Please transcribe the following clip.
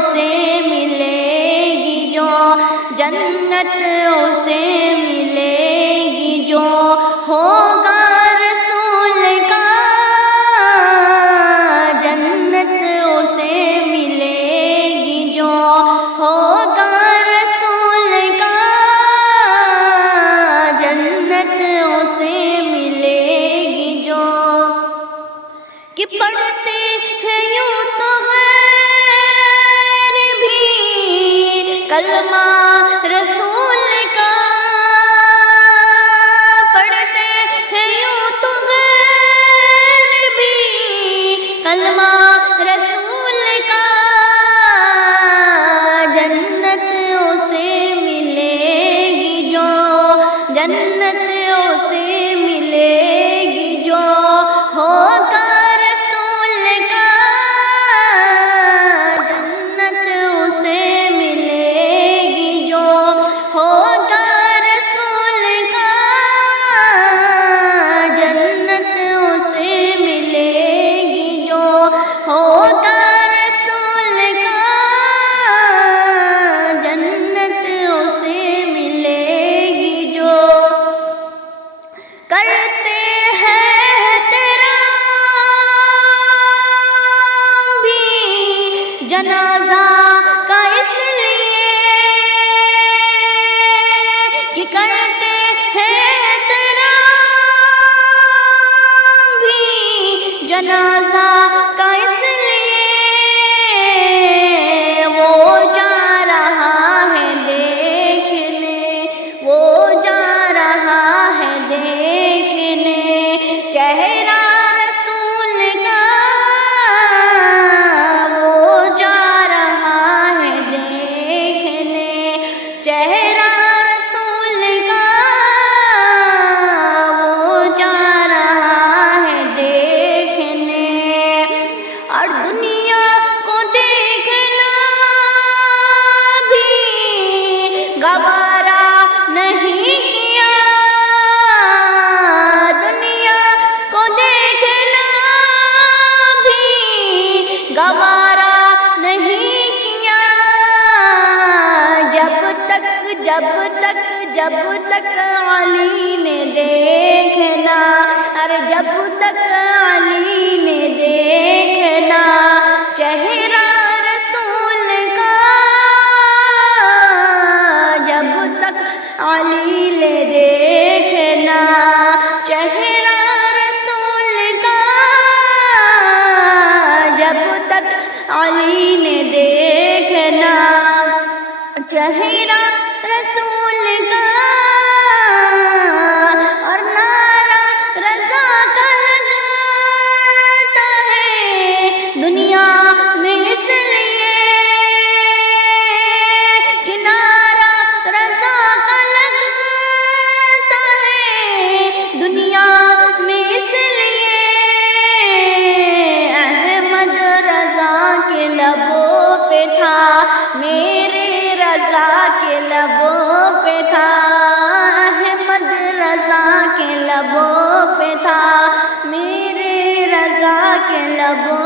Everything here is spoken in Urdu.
اسے ملے گی جو، جنت اسے ملے گی جو ہوگا رسول کا، جنت اسے ملے گی جو ہوگا رسول کا، جنت اسے ملے گی جو۔ کہ پڑھتے ہیں یوں تو غیر بھی کلمہ رسول کا، پڑھتے ہیں یوں تو غیر بھی کلمہ رسول کا، جنت اسے ملے گی جو، جنت اسے ملے گی جو ہوگا رسول کا، جنت اسے ملے گی جو ہوگا رسول کا، جنت اسے ملے گی جو ہوگا رسول کا، جنت اسے ملے گی جو۔ کرتے ہیں تیرا بھی جنازہ کا اس لیے کہ کرتے ہیں تیرا بھی جنازہ کا اس لیے، وہ جا رہا ہے دیکھنے، وہ جا رہا ہے دیکھنے چہرہ رسول کا، وہ جا رہا ہے دیکھنے چہرہ رسول کا، وہ جا رہا ہے دیکھنے، اور دنیا کو دیکھنا بھی گوارا نہیں کیا، دنیا کو دیکھنا بھی گوارا نہیں کیا، جب تک علی نے دیکھنا، ارے جب تک علی نے دیکھنا چہرہ رسول کا، جب تک علی نے دیکھنا چہرہ رسول کا، جب تک علی نے دیکھنا چہرہ رسول کا، اور نعرہ رضا کا لگتا ہے دنیا میں اس لیے کہ نعرہ رضا کا لگتا ہے دنیا میں اس لیے، احمد رضا کے لبوں پہ تھا، میرے رضا کے لبوں پہ تھا، احمد رضا کے لبوں پہ تھا، میرے رضا کے لبوں